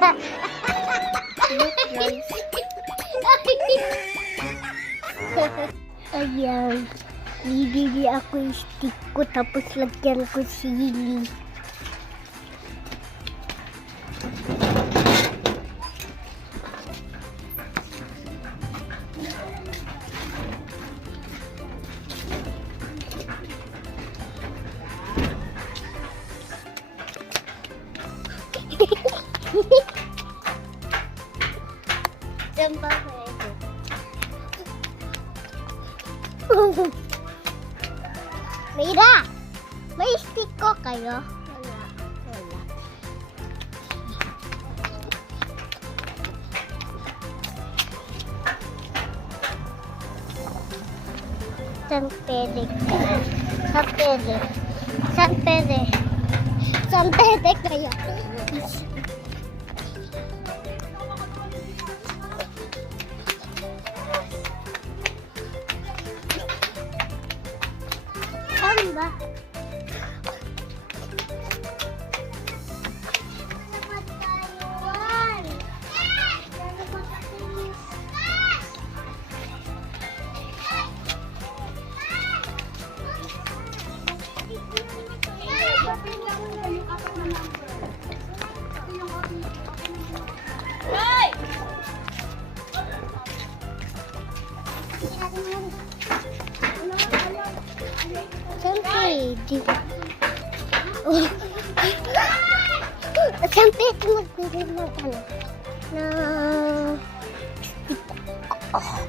Look, guys. Ayan. Bibili ako yung stick ko tapos lagyan ko sili. Diyan ba pwede? Mira! May stick ko kayo? Wala. Saan pwede? Saan pwede? Saan pwede? Saan pwede kayo? Saan ba? Siyempre, di ba? Oh. Siyempre, magbibig ng ano? Na... Oh.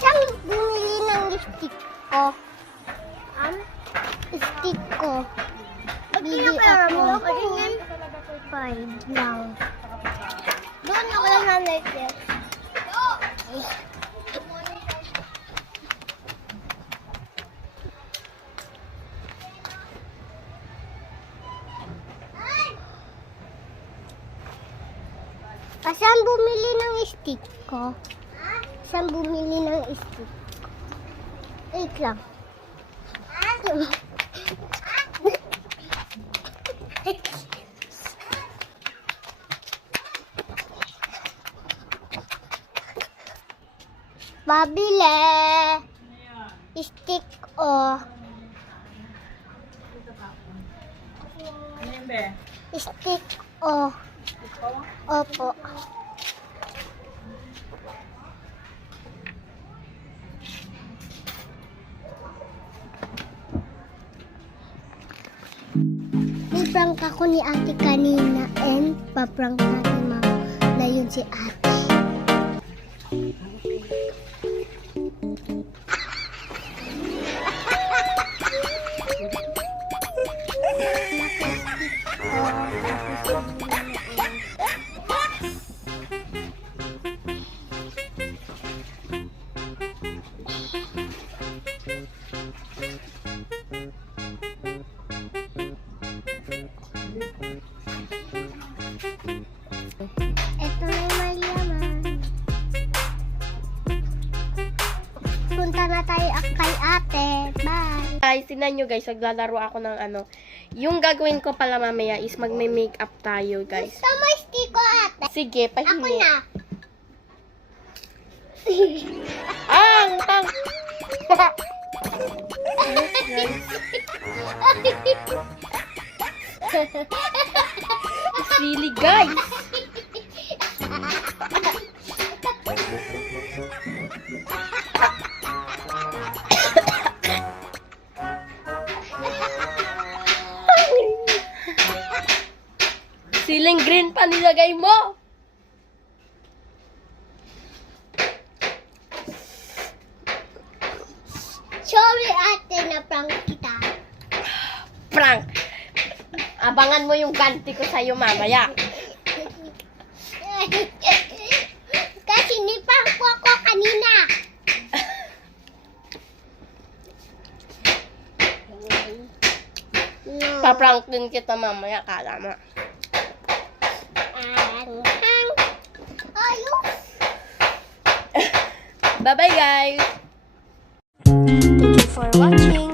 Saan bumili ng stick ko? Stick ko. Bili ako. 5 lang. Doon ako lang na necklace. Saan bumili ng stick ko? Saan bumili ng stick? Wait lang. Pabili. Stick o. Stick o. Opo. Prank ako ni ate kanina and paprank natin na yun si ate. Ito na yung malyaman. Punta na tayo kay ate. Bye! Guys, tinan nyo guys, maglalaro ako ng ano. Yung gagawin ko pala mamaya is magme-makeup tayo guys. Gusto mo stick ko ate? Sige, Ako pahingi. na. Tang! Silly guys! Siling green pa nilagay mo! Sorry ate na prank kita. Prank! Abangan mo yung ganti ko sa'yo mamaya. Kasi ni No. Paprank din kita mamaya, kala mo. Ayos. Bye-bye, guys! Thank you for watching!